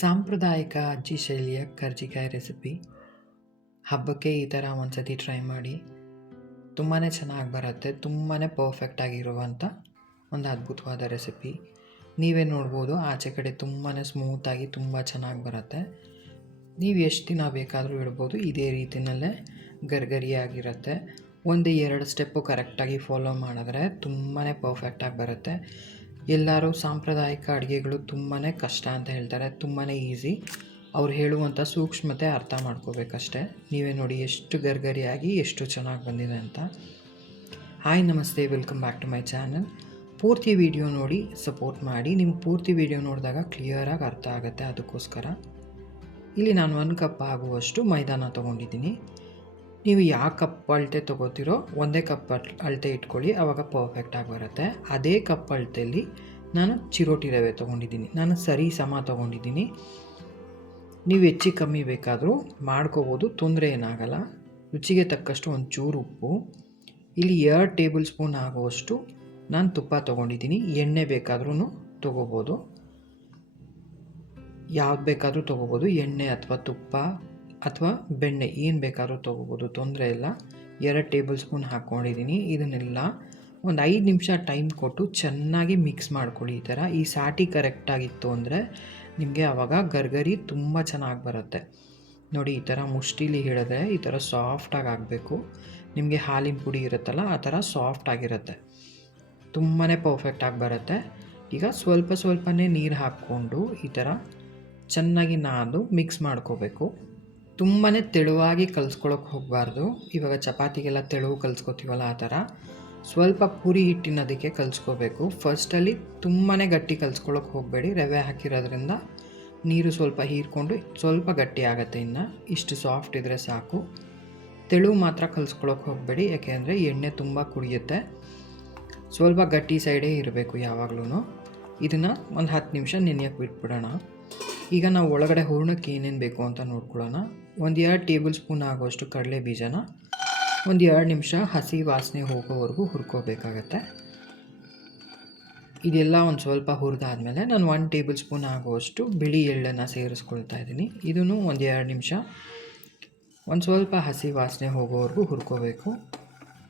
ಸಾಂಪ್ರದಾಯಿಕ ಅಜ್ಜಿ ಶೈಲಿಯ ಕರ್ಜಿಕಾಯಿ ರೆಸಿಪಿ ಹಬ್ಬಕ್ಕೆ ಈ ಥರ ಒಂದು ಸತಿ ಟ್ರೈ ಮಾಡಿ. ತುಂಬಾ ಚೆನ್ನಾಗಿ ಬರುತ್ತೆ ತುಂಬಾ ಪರ್ಫೆಕ್ಟಾಗಿರುವಂಥ ಒಂದು ಅದ್ಭುತವಾದ ರೆಸಿಪಿ ನೀವೇ ನೋಡ್ಬೋದು, ಆಚೆ ಕಡೆ ತುಂಬಾ ಸ್ಮೂತಾಗಿ ತುಂಬ ಚೆನ್ನಾಗಿ ಬರುತ್ತೆ. ನೀವು ಎಷ್ಟು ದಿನ ಬೇಕಾದರೂ ಇಡ್ಬೋದು, ಇದೇ ರೀತಿಯಲ್ಲೇ ಗರ್ಗರಿಯಾಗಿರುತ್ತೆ. ಒಂದು ಎರಡು ಸ್ಟೆಪ್ಪು ಕರೆಕ್ಟಾಗಿ ಫಾಲೋ ಮಾಡಿದ್ರೆ ತುಂಬಾ ಪರ್ಫೆಕ್ಟಾಗಿ ಬರುತ್ತೆ. ಎಲ್ಲರೂ ಸಾಂಪ್ರದಾಯಿಕ ಅಡುಗೆಗಳು ತುಂಬಾ ಕಷ್ಟ ಅಂತ ಹೇಳ್ತಾರೆ ತುಂಬಾ ಈಸಿ. ಅವ್ರು ಹೇಳುವಂಥ ಸೂಕ್ಷ್ಮತೆ ಅರ್ಥ ಮಾಡ್ಕೋಬೇಕಷ್ಟೇ. ನೀವೇ ನೋಡಿ ಎಷ್ಟು ಗರ್ಗರಿಯಾಗಿ, ಎಷ್ಟು ಚೆನ್ನಾಗಿ ಬಂದಿದೆ ಅಂತ. ಹಾಯ್, ನಮಸ್ತೆ, welcome back to my channel. ಪೂರ್ತಿ ವಿಡಿಯೋ ನೋಡಿ ಸಪೋರ್ಟ್ ಮಾಡಿ. ನಿಮ್ಗೆ ಪೂರ್ತಿ ವಿಡಿಯೋ ನೋಡಿದಾಗ ಕ್ಲಿಯರಾಗಿ ಅರ್ಥ ಆಗುತ್ತೆ ಅದಕ್ಕೋಸ್ಕರ. ಇಲ್ಲಿ ನಾನು ಒನ್ ಕಪ್ ಆಗುವಷ್ಟು ಮೈದಾನ ತೊಗೊಂಡಿದ್ದೀನಿ. ನೀವು ಯಾವ ಕಪ್ ಅಳತೆ ತೊಗೋತಿರೋ ಒಂದೇ ಕಪ್ ಅಳ್- ಅಳತೆ ಇಟ್ಕೊಳ್ಳಿ ಆವಾಗ ಪರ್ಫೆಕ್ಟಾಗಿ ಬರುತ್ತೆ. ಅದೇ ಕಪ್ ಅಳತೆಯಲ್ಲಿ ನಾನು ಚಿರೋಟಿ ರವೆ ತೊಗೊಂಡಿದ್ದೀನಿ. ನಾನು ಸರಿ ಸಮ ತೊಗೊಂಡಿದ್ದೀನಿ. ನೀವು ಹೆಚ್ಚಿಗೆ ಕಮ್ಮಿ ಬೇಕಾದರೂ ಮಾಡ್ಕೋಬೋದು, ತೊಂದರೆ ಏನಾಗಲ್ಲ. ರುಚಿಗೆ ತಕ್ಕಷ್ಟು ಒಂದು ಚೂರು ಉಪ್ಪು. ಇಲ್ಲಿ ಎರಡು ಟೇಬಲ್ ಸ್ಪೂನ್ ಆಗುವಷ್ಟು ನಾನು ತುಪ್ಪ ತೊಗೊಂಡಿದ್ದೀನಿ. ಎಣ್ಣೆ ಬೇಕಾದ್ರೂ ತೊಗೋಬೋದು. ಯಾವ್ದು ಬೇಕಾದರೂ ತೊಗೋಬೋದು. ಎಣ್ಣೆ ಅಥವಾ ತುಪ್ಪ ಅಥವಾ ಬೆಣ್ಣೆ ಏನು ಬೇಕಾದರೂ ತೊಗೋಬೋದು, ತೊಂದರೆ ಇಲ್ಲ. ಎರಡು ಟೇಬಲ್ ಸ್ಪೂನ್ ಹಾಕ್ಕೊಂಡಿದ್ದೀನಿ ಇದನ್ನೆಲ್ಲ ಒಂದು ಐದು ನಿಮಿಷ ಟೈಮ್ ಕೊಟ್ಟು ಚೆನ್ನಾಗಿ ಮಿಕ್ಸ್ ಮಾಡ್ಕೊಳ್ಳಿ ಈ ಥರ. ಈ ಸಾಟಿ ಕರೆಕ್ಟಾಗಿತ್ತು ಅಂದರೆ ನಿಮಗೆ ಆವಾಗ ಗರ್ಗರಿ ತುಂಬ ಚೆನ್ನಾಗಿ ಬರುತ್ತೆ. ನೋಡಿ, ಈ ಥರ ಮುಷ್ಟಿಲಿ ಹಿಡಿದ್ರೆ ಈ ಥರ ಸಾಫ್ಟಾಗಿ ಆಗಬೇಕು. ನಿಮಗೆ ಹಾಲಿನ ಪುಡಿ ಇರುತ್ತಲ್ಲ, ಆ ಥರ ಸಾಫ್ಟ್ ಆಗಿರುತ್ತೆ. ತುಂಬಾ ಪರ್ಫೆಕ್ಟಾಗಿ ಬರುತ್ತೆ. ಈಗ ಸ್ವಲ್ಪ ಸ್ವಲ್ಪನೇ ನೀರು ಹಾಕ್ಕೊಂಡು ಈ ಥರ ಚೆನ್ನಾಗಿ ನಾದು ಮಿಕ್ಸ್ ಮಾಡ್ಕೋಬೇಕು. ತುಂಬಾ ತೆಳುವಾಗಿ ಕಲಿಸ್ಕೊಳಕ್ಕೆ ಹೋಗಬಾರ್ದು. ಇವಾಗ ಚಪಾತಿಗೆಲ್ಲ ತೆಳುವು ಕಲಿಸ್ಕೊತೀವಲ್ಲ ಆ ಥರ. ಸ್ವಲ್ಪ ಪುರಿ ಹಿಟ್ಟಿನದಕ್ಕೆ ಕಲಿಸ್ಕೋಬೇಕು. ಫಸ್ಟಲ್ಲಿ ತುಂಬಾ ಗಟ್ಟಿ ಕಲಿಸ್ಕೊಳಕ್ಕೆ ಹೋಗಬೇಡಿ. ರವೆ ಹಾಕಿರೋದ್ರಿಂದ ನೀರು ಸ್ವಲ್ಪ ಹೀರ್ಕೊಂಡು ಸ್ವಲ್ಪ ಗಟ್ಟಿ ಆಗುತ್ತೆ ಇನ್ನು. ಇಷ್ಟು ಸಾಫ್ಟ್ ಇದ್ದರೆ ಸಾಕು. ತೆಳು ಮಾತ್ರ ಕಲಿಸ್ಕೊಳಕ್ಕೆ ಹೋಗಬೇಡಿ. ಯಾಕೆಂದರೆ ಎಣ್ಣೆ ತುಂಬ ಕುಡಿಯುತ್ತೆ. ಸ್ವಲ್ಪ ಗಟ್ಟಿ ಸೈಡೇ ಇರಬೇಕು ಯಾವಾಗ್ಲೂ ಇದನ್ನು ಒಂದು ಹತ್ತು ನಿಮಿಷ ನೆನೆಯಕ್ಕೆ ಬಿಟ್ಬಿಡೋಣ. ಈಗ ನಾವು ಒಳಗಡೆ ಹೂರ್ಣಕ್ಕೆ ಏನೇನು ಬೇಕು ಅಂತ ನೋಡ್ಕೊಳ್ಳೋಣ. ಒಂದು ಎರಡು ಟೇಬಲ್ ಸ್ಪೂನ್ ಆಗೋಷ್ಟು ಕಡಲೆ ಬೀಜನ. ಒಂದು ಎರಡು ನಿಮಿಷ ಹಸಿ ವಾಸನೆ ಹೋಗೋವರೆಗೂ ಹುರ್ಕೋಬೇಕಾಗತ್ತೆ. ಇದೆಲ್ಲ ಒಂದು ಸ್ವಲ್ಪ ಹುರಿದಾದ್ಮೇಲೆ ನಾನು ಒನ್ ಟೇಬಲ್ ಸ್ಪೂನ್ ಆಗುವಷ್ಟು ಬಿಳಿ ಎಳ್ಳನ್ನು ಸೇರಿಸ್ಕೊಳ್ತಾ ಇದ್ದೀನಿ. ಇದನ್ನು ಒಂದು ಎರಡು ನಿಮಿಷ ಒಂದು ಸ್ವಲ್ಪ ಹಸಿ ವಾಸನೆ ಹೋಗೋವರೆಗೂ ಹುರ್ಕೋಬೇಕು.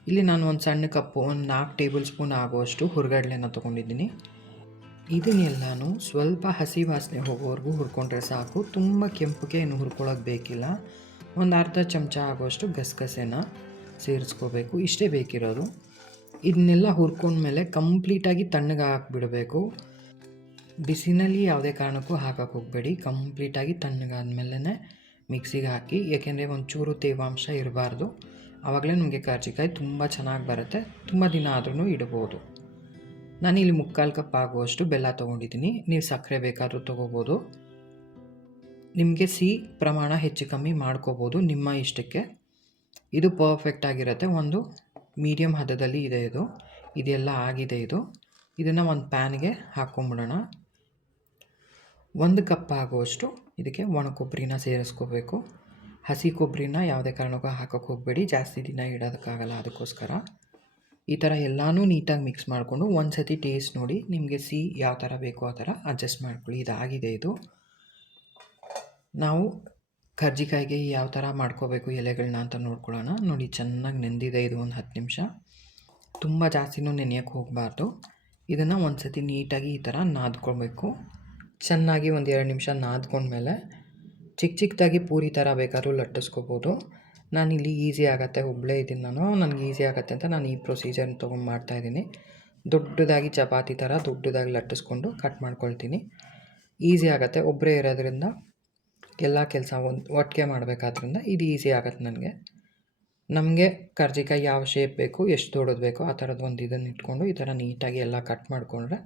ಇಲ್ಲಿ ನಾನು ಒಂದು ಸಣ್ಣ ಕಪ್ಪು, ಒಂದು ನಾಲ್ಕು ಟೇಬಲ್ ಸ್ಪೂನ್ ಆಗುವಷ್ಟು ಹುರ್ಗಡ್ಲೆನ ತೊಗೊಂಡಿದ್ದೀನಿ. ಇದನ್ನೆಲ್ಲನೂ ಸ್ವಲ್ಪ ಹಸಿ ವಾಸನೆ ಹೋಗೋವರೆಗೂ ಹುರ್ಕೊಂಡ್ರೆ ಸಾಕು. ತುಂಬ ಕೆಂಪಗೆ ಏನು ಹುರ್ಕೊಳ್ಳೋಕೆ ಬೇಕಿಲ್ಲ. ಒಂದು ಅರ್ಧ ಚಮಚ ಆಗೋಷ್ಟು ಗಸಗಸೆನ ಸೇರಿಸ್ಕೋಬೇಕು. ಇಷ್ಟೇ ಬೇಕಿರೋದು. ಇದನ್ನೆಲ್ಲ ಹುರ್ಕೊಂಡ್ಮೇಲೆ ಕಂಪ್ಲೀಟಾಗಿ ತಣ್ಣಗೆ ಹಾಕ್ಬಿಡಬೇಕು. ಬಿಸಿನಲ್ಲಿ ಯಾವುದೇ ಕಾರಣಕ್ಕೂ ಹಾಕೋಕೆ ಹೋಗಬೇಡಿ. ಕಂಪ್ಲೀಟಾಗಿ ತಣ್ಣಗಾದ್ಮೇಲೆ ಮಿಕ್ಸಿಗೆ ಹಾಕಿ ಏಕೆಂದರೆ ಒಂಚೂರು ತೇವಾಂಶ ಇರಬಾರ್ದು. ಆವಾಗಲೇ ನಮಗೆ ಕರ್ಜಿಕಾಯಿ ತುಂಬ ಚೆನ್ನಾಗಿ ಬರುತ್ತೆ. ತುಂಬ ದಿನ ಆದ್ರೂ ಇಡ್ಬೋದು. ನಾನಿಲ್ಲಿ ಮುಕ್ಕಾಲು ಕಪ್ ಆಗುವಷ್ಟು ಬೆಲ್ಲ ತೊಗೊಂಡಿದ್ದೀನಿ. ನೀವು ಸಕ್ಕರೆ ಬೇಕಾದರೂ ತೊಗೋಬೋದು. ನಿಮಗೆ ಸಿಹಿ ಪ್ರಮಾಣ ಹೆಚ್ಚು ಕಮ್ಮಿ ಮಾಡ್ಕೋಬೋದು ನಿಮ್ಮ ಇಷ್ಟಕ್ಕೆ. ಇದು ಪರ್ಫೆಕ್ಟ್ ಆಗಿರುತ್ತೆ. ಒಂದು ಮೀಡಿಯಮ್ ಹದದಲ್ಲಿ ಇದೆ ಇದು. ಇದೆಲ್ಲ ಆಗಿದೆ ಇದು. ಇದನ್ನು ಒಂದು ಪ್ಯಾನ್ಗೆ ಹಾಕ್ಕೊಂಬಿಡೋಣ ಒಂದು ಕಪ್ ಆಗುವಷ್ಟು ಇದಕ್ಕೆ ಒಣ ಕೊಬ್ಬರಿನ ಸೇರಿಸ್ಕೋಬೇಕು. ಹಸಿ ಕೊಬ್ಬರಿನ ಯಾವುದೇ ಕಾರಣಕ್ಕೂ ಹಾಕೋಕ್ಕೆ ಹೋಗಬೇಡಿ. ಜಾಸ್ತಿ ದಿನ ಇಡೋದಕ್ಕಾಗಲ್ಲ ಅದಕ್ಕೋಸ್ಕರ. ಈ ಥರ ಎಲ್ಲನೂ ನೀಟಾಗಿ ಮಿಕ್ಸ್ ಮಾಡಿಕೊಂಡು ಒಂದು ಸತಿ ಟೇಸ್ಟ್ ನೋಡಿ ನಿಮಗೆ ಸಿ ಯಾವ ಥರ ಬೇಕೋ ಆ ಥರ ಅಡ್ಜಸ್ಟ್ ಮಾಡ್ಕೊಳ್ಳಿ. ಇದಾಗಿದೆ ಇದು. ನಾವು ಕರ್ಜಿಕಾಯಿಗೆ ಯಾವ ಥರ ಮಾಡ್ಕೋಬೇಕು ಎಲೆಗಳನ್ನ ಅಂತ ನೋಡ್ಕೊಳ್ಳೋಣ. ನೋಡಿ ಚೆನ್ನಾಗಿ ನೆಂದಿದೆ ಇದು ಒಂದು ಹತ್ತು ನಿಮಿಷ. ತುಂಬ ಜಾಸ್ತಿನೂ ನೆನೆಯೋಕ್ಕೆ ಹೋಗಬಾರ್ದು. ಇದನ್ನು ಒಂದು ಸತಿ ನೀಟಾಗಿ ಈ ಥರ ನಾದ್ಕೊಳ್ಬೇಕು. ಚೆನ್ನಾಗಿ ಒಂದು ಎರಡು ನಿಮಿಷ ನಾದ್ಕೊಂಡ್ಮೇಲೆ ಚಿಕ್ಕ ಚಿಕ್ಕದಾಗಿ ಪೂರಿ ಥರ ಬೇಕಾದರೂ ಲಟ್ಟಿಸ್ಕೋಬೋದು. ನಾನಿಲ್ಲಿ ಈಸಿ ಆಗುತ್ತೆ ಒಬ್ಬಳೇ ಇದ್ದೀನಿ ನಾನು, ನನಗೆ ಈಸಿ ಆಗುತ್ತೆ ಅಂತ ನಾನು ಈ ಪ್ರೊಸೀಜರ್ನ ತೊಗೊಂಡು ಮಾಡ್ತಾಯಿದ್ದೀನಿ ದೊಡ್ಡದಾಗಿ ಚಪಾತಿ ಥರ ದೊಡ್ಡದಾಗಿ ಲಟ್ಟಿಸ್ಕೊಂಡು ಕಟ್ ಮಾಡ್ಕೊಳ್ತೀನಿ. ಈಸಿ ಆಗುತ್ತೆ ಒಬ್ಬರೇ ಇರೋದ್ರಿಂದ ಎಲ್ಲ ಕೆಲಸ ಒಂದು, ಒಟ್ಟಿಗೆ ಮಾಡಬೇಕಾದ್ರಿಂದ ಇದು ಈಸಿ ಆಗುತ್ತೆ ನನಗೆ. ನಮಗೆ ಕರ್ಜಿಕಾಯಿ ಯಾವ ಶೇಪ್ ಬೇಕು, ಎಷ್ಟು ದೊಡ್ಡದು ಬೇಕು ಆ ಥರದ್ದು ಒಂದು ಇದನ್ನು ಇಟ್ಕೊಂಡು ಈ ಥರ ನೀಟಾಗಿ ಎಲ್ಲ ಕಟ್ ಮಾಡಿಕೊಂಡ್ರೆ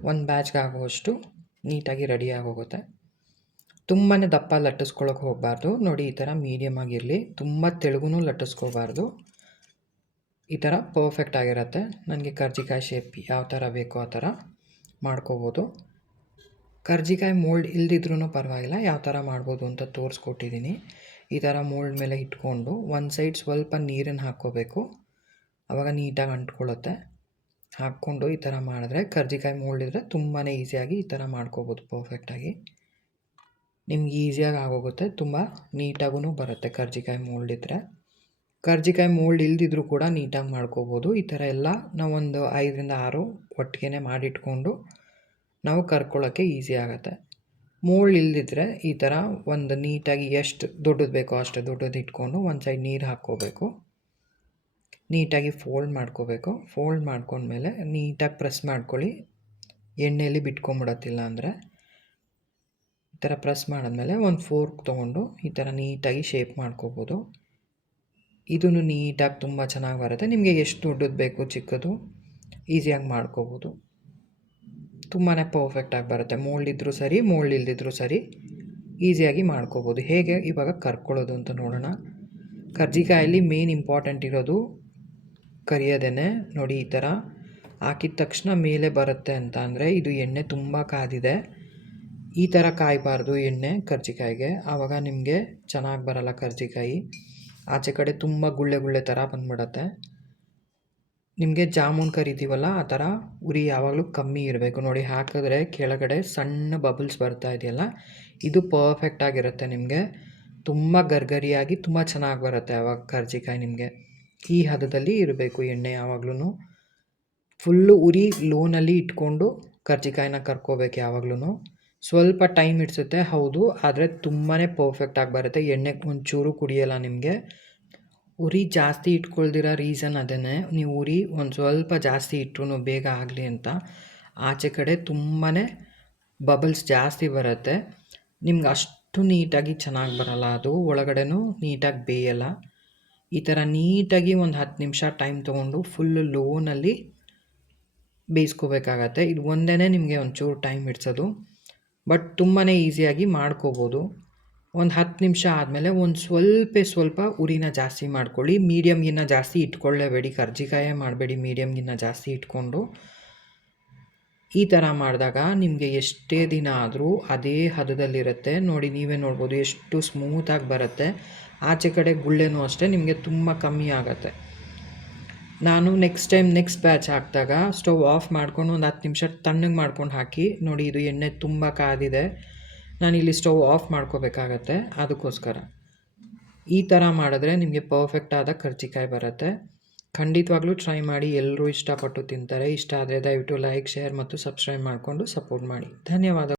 ಒಂದು ಬ್ಯಾಚ್ಗೆ ಆಗುವಷ್ಟು ನೀಟಾಗಿ ರೆಡಿ ಆಗೋಗುತ್ತೆ. ತುಂಬಾ ದಪ್ಪ ಲಟ್ಟಿಸ್ಕೊಳಕ್ಕೆ ಹೋಗಬಾರ್ದು. ನೋಡಿ, ಈ ಥರ ಮೀಡಿಯಮ್ ಆಗಿರಲಿ, ತುಂಬ ತೆಳುಗೂ ಲಟ್ಟಿಸ್ಕೋಬಾರ್ದು. ಈ ಥರ ಪರ್ಫೆಕ್ಟ್ ಆಗಿರುತ್ತೆ. ನನಗೆ ಕರ್ಜಿಕಾಯಿ ಶೇಪ್ ಯಾವ ಥರ ಬೇಕೋ ಆ ಥರ ಮಾಡ್ಕೋಬೋದು. ಕರ್ಜಿಕಾಯಿ ಮೋಲ್ಡ್ ಇಲ್ದಿದ್ರೂ ಪರವಾಗಿಲ್ಲ, ಯಾವ ಥರ ಮಾಡ್ಬೋದು ಅಂತ ತೋರಿಸ್ಕೊಟ್ಟಿದ್ದೀನಿ ಈ ಥರ ಮೋಲ್ಡ್ ಮೇಲೆ ಇಟ್ಕೊಂಡು ಒಂದು ಸೈಡ್ ಸ್ವಲ್ಪ ನೀರನ್ನು ಹಾಕ್ಕೋಬೇಕು. ಆವಾಗ ನೀಟಾಗಿ ಅಂಟ್ಕೊಳ್ಳುತ್ತೆ ಹಾಕ್ಕೊಂಡು ಈ ಥರ ಮಾಡಿದ್ರೆ ಕರ್ಜಿಕಾಯಿ ಮೋಲ್ಡ್ ಇದ್ದರೆ ತುಂಬಾ ಈಸಿಯಾಗಿ ಈ ಥರ ಮಾಡ್ಕೋಬೋದು ಪರ್ಫೆಕ್ಟಾಗಿ ನಿಮ್ಗೆ ಈಸಿಯಾಗಿ ಆಗೋಗುತ್ತೆ, ತುಂಬ ನೀಟಾಗೂ ಬರುತ್ತೆ. ಕರ್ಜಿಕಾಯಿ ಮೋಲ್ಡ್ ಇದ್ದರೆ ಕರ್ಜಿಕಾಯಿ ಮೋಲ್ಡ್ ಇಲ್ದಿದ್ರೂ ಕೂಡ ನೀಟಾಗಿ ಮಾಡ್ಕೋಬೋದು. ಈ ಥರ ಎಲ್ಲ ನಾವೊಂದು ಐದರಿಂದ ಆರು ಒಟ್ಟಿಗೆ ಮಾಡಿಟ್ಕೊಂಡು ನಾವು ಕರ್ಕೊಳ್ಳೋಕ್ಕೆ ಈಸಿ ಆಗುತ್ತೆ. ಮೋಲ್ಡ್ ಇಲ್ದಿದ್ರೆ ಈ ಥರ ಒಂದು ನೀಟಾಗಿ ಎಷ್ಟು ದೊಡ್ಡದು ಬೇಕೋ ಅಷ್ಟು ದೊಡ್ಡದು ಇಟ್ಕೊಂಡು ಒಂದು ಸೈಡ್ ನೀರು ಹಾಕ್ಕೋಬೇಕು. ನೀಟಾಗಿ ಫೋಲ್ಡ್ ಮಾಡ್ಕೋಬೇಕು. ಫೋಲ್ಡ್ ಮಾಡ್ಕೊಂಡ್ಮೇಲೆ ನೀಟಾಗಿ ಪ್ರೆಸ್ ಮಾಡ್ಕೊಳ್ಳಿ. ಎಣ್ಣೆಯಲ್ಲಿ ಬಿಟ್ಕೊಂಬಿಡತ್ತಿಲ್ಲ ಅಂದರೆ. ಥರ ಪ್ರೆಸ್ ಮಾಡಿದ್ಮೇಲೆ ಒಂದು ಫೋರ್ಕ್ ತೊಗೊಂಡು ಈ ಥರ ನೀಟಾಗಿ ಶೇಪ್ ಮಾಡ್ಕೋಬೋದು. ಇದೂ ನೀಟಾಗಿ ತುಂಬ ಚೆನ್ನಾಗಿ ಬರುತ್ತೆ. ನಿಮಗೆ ಎಷ್ಟು ದೊಡ್ಡದು ಬೇಕು ಚಿಕ್ಕದು ಈಸಿಯಾಗಿ ಮಾಡ್ಕೋಬೋದು. ತುಂಬಾ ಪರ್ಫೆಕ್ಟಾಗಿ ಬರುತ್ತೆ. ಮೋಲ್ಡ್ ಇದ್ದರೂ ಸರಿ ಮೋಲ್ಡ್ ಇಲ್ದಿದ್ರೂ ಸರಿ ಈಸಿಯಾಗಿ ಮಾಡ್ಕೋಬೋದು. ಹೇಗೆ ಇವಾಗ ಕರ್ಕೊಳ್ಳೋದು ಅಂತ ನೋಡೋಣ. ಕರ್ಜಿಕಾಯಲ್ಲಿ ಮೇನ್ ಇಂಪಾರ್ಟೆಂಟ್ ಇರೋದು ಕರಿಯೋದೇನೆ. ನೋಡಿ ಈ ಥರ ಹಾಕಿದ ತಕ್ಷಣ ಮೇಲೆ ಬರುತ್ತೆ ಅಂತ ಅಂದರೆ ಇದು ಎಣ್ಣೆ ತುಂಬ ಕಾದಿದೆ. ಈ ಥರ ಕಾಯಬಾರ್ದು ಎಣ್ಣೆ ಕರ್ಜಿಕಾಯಿಗೆ. ಆವಾಗ ನಿಮಗೆ ಚೆನ್ನಾಗಿ ಬರಲ್ಲ ಕರ್ಜಿಕಾಯಿ. ಆಚೆ ಕಡೆ ತುಂಬ ಗುಳ್ಳೆ ಗುಳ್ಳೆ ಥರ ಬಂದ್ಬಿಡತ್ತೆ. ನಿಮಗೆ ಜಾಮೂನ್ ಕರಿತೀವಲ್ಲ ಆ ಥರ ಉರಿ ಯಾವಾಗಲೂ ಕಮ್ಮಿ ಇರಬೇಕು. ನೋಡಿ ಹಾಕಿದ್ರೆ ಕೆಳಗಡೆ ಸಣ್ಣ ಬಬಲ್ಸ್ ಬರ್ತಾ ಇದೆಯಲ್ಲ, ಇದು ಪರ್ಫೆಕ್ಟಾಗಿರುತ್ತೆ ನಿಮಗೆ. ತುಂಬ ಗರ್ಗರಿಯಾಗಿ ತುಂಬ ಚೆನ್ನಾಗಿ ಬರುತ್ತೆ ಆವಾಗ ಕರ್ಜಿಕಾಯಿ ನಿಮಗೆ. ಈ ಹದದಲ್ಲಿ ಇರಬೇಕು ಎಣ್ಣೆ ಯಾವಾಗ್ಲೂ ಫುಲ್ಲು ಉರಿ ಲೋನಲ್ಲಿ ಇಟ್ಕೊಂಡು ಕರ್ಜಿಕಾಯಿನ ಕರ್ಕೋಬೇಕು ಯಾವಾಗ್ಲೂ ಸ್ವಲ್ಪ ಟೈಮ್ ಹಿಡಿಸುತ್ತೆ, ಹೌದು. ಆದರೆ ತುಂಬಾ ಪರ್ಫೆಕ್ಟಾಗಿ ಬರುತ್ತೆ. ಎಣ್ಣೆ ಒಂಚೂರು ಕುಡಿಯೋಲ್ಲ ನಿಮಗೆ. ಉರಿ ಜಾಸ್ತಿ ಇಟ್ಕೊಳ್ದಿರೋ ರೀಸನ್ ಅದೇ ನೀವು ಉರಿ ಒಂದು ಸ್ವಲ್ಪ ಜಾಸ್ತಿ ಇಟ್ಟರು ಬೇಗ ಆಗಲಿ ಅಂತ. ಆಚೆ ಕಡೆ ತುಂಬಾ ಬಬಲ್ಸ್ ಜಾಸ್ತಿ ಬರುತ್ತೆ. ನಿಮ್ಗೆ ಅಷ್ಟು ನೀಟಾಗಿ ಚೆನ್ನಾಗಿ ಬರಲ್ಲ ಅದು. ಒಳಗಡೆನೂ ನೀಟಾಗಿ ಬೇಯಲ್ಲ. ಈ ಥರ ನೀಟಾಗಿ ಒಂದು ಹತ್ತು ನಿಮಿಷ ಟೈಮ್ ತೊಗೊಂಡು ಫುಲ್ಲು ಲೋನಲ್ಲಿ ಬೇಯಿಸ್ಕೋಬೇಕಾಗತ್ತೆ. ಇದು ಒಂದೇ ನಿಮಗೆ ಒಂಚೂರು ಟೈಮ್ ಇಡ್ಸೋದು ಬಟ್ ತುಂಬಾ ಈಸಿಯಾಗಿ ಮಾಡ್ಕೋಬೋದು. ಒಂದು ಹತ್ತು ನಿಮಿಷ ಆದಮೇಲೆ ಒಂದು ಸ್ವಲ್ಪ ಸ್ವಲ್ಪ ಉರಿನ ಜಾಸ್ತಿ ಮಾಡ್ಕೊಳ್ಳಿ. ಮೀಡಿಯಮ್ಗಿನ್ನ ಜಾಸ್ತಿ ಇಟ್ಕೊಳ್ಳೇಬೇಡಿ. ಕರ್ಜಿಕಾಯೇ ಮಾಡಬೇಡಿ. ಮೀಡಿಯಮ್ಗಿನ್ನ ಜಾಸ್ತಿ ಇಟ್ಕೊಂಡು. ಈ ಥರ ಮಾಡಿದಾಗ ನಿಮಗೆ ಎಷ್ಟೇ ದಿನ ಆದರೂ ಅದೇ ಹದದಲ್ಲಿರುತ್ತೆ. ನೋಡಿ, ನೀವೇ ನೋಡ್ಬೋದು ಎಷ್ಟು ಸ್ಮೂತಾಗಿ ಬರುತ್ತೆ. ಆಚೆ ಕಡೆ ಗುಳ್ಳೆನೂ ಅಷ್ಟೇ ನಿಮಗೆ ತುಂಬ ಕಮ್ಮಿ ಆಗುತ್ತೆ. ನಾನು ನೆಕ್ಸ್ಟ್ ಟೈಮ್ ನೆಕ್ಸ್ಟ್ ಬ್ಯಾಚ್ ಹಾಕಿದಾಗ ಸ್ಟವ್ ಆಫ್ ಮಾಡ್ಕೊಂಡು ಒಂದು ಹತ್ತು ನಿಮಿಷ ತಣ್ಣಗೆ ಮಾಡ್ಕೊಂಡು ಹಾಕಿ, ನೋಡಿ ಇದು ಎಣ್ಣೆ ತುಂಬ ಕಾದಿದೆ. ನಾನು ಇಲ್ಲಿ ಸ್ಟವ್ ಆಫ್ ಮಾಡ್ಕೋಬೇಕಾಗತ್ತೆ ಅದಕ್ಕೋಸ್ಕರ. ಈ ಥರ ಮಾಡಿದ್ರೆ ನಿಮಗೆ ಪರ್ಫೆಕ್ಟ್ ಆದ ಕರ್ಜಿಕಾಯಿ ಬರುತ್ತೆ. ಖಂಡಿತವಾಗ್ಲೂ ಟ್ರೈ ಮಾಡಿ ಎಲ್ಲರೂ ಇಷ್ಟಪಟ್ಟು ತಿಂತಾರೆ. ಇಷ್ಟ ಆದರೆ ದಯವಿಟ್ಟು ಲೈಕ್ ಶೇರ್ ಮತ್ತು ಸಬ್ಸ್ಕ್ರೈಬ್ ಮಾಡಿಕೊಂಡು ಸಪೋರ್ಟ್ ಮಾಡಿ. ಧನ್ಯವಾದ.